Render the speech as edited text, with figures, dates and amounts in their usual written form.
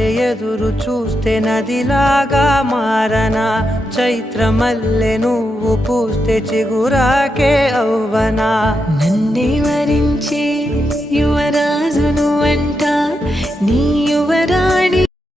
వలె ఎదురు చూస్తే నదిలాగా మారనా, చైత్రమల్లె నువ్వు పూస్తే చిగురాకే అవ్వనా. నన్నే వరించే యువరాజును అంట నీ యువరాజు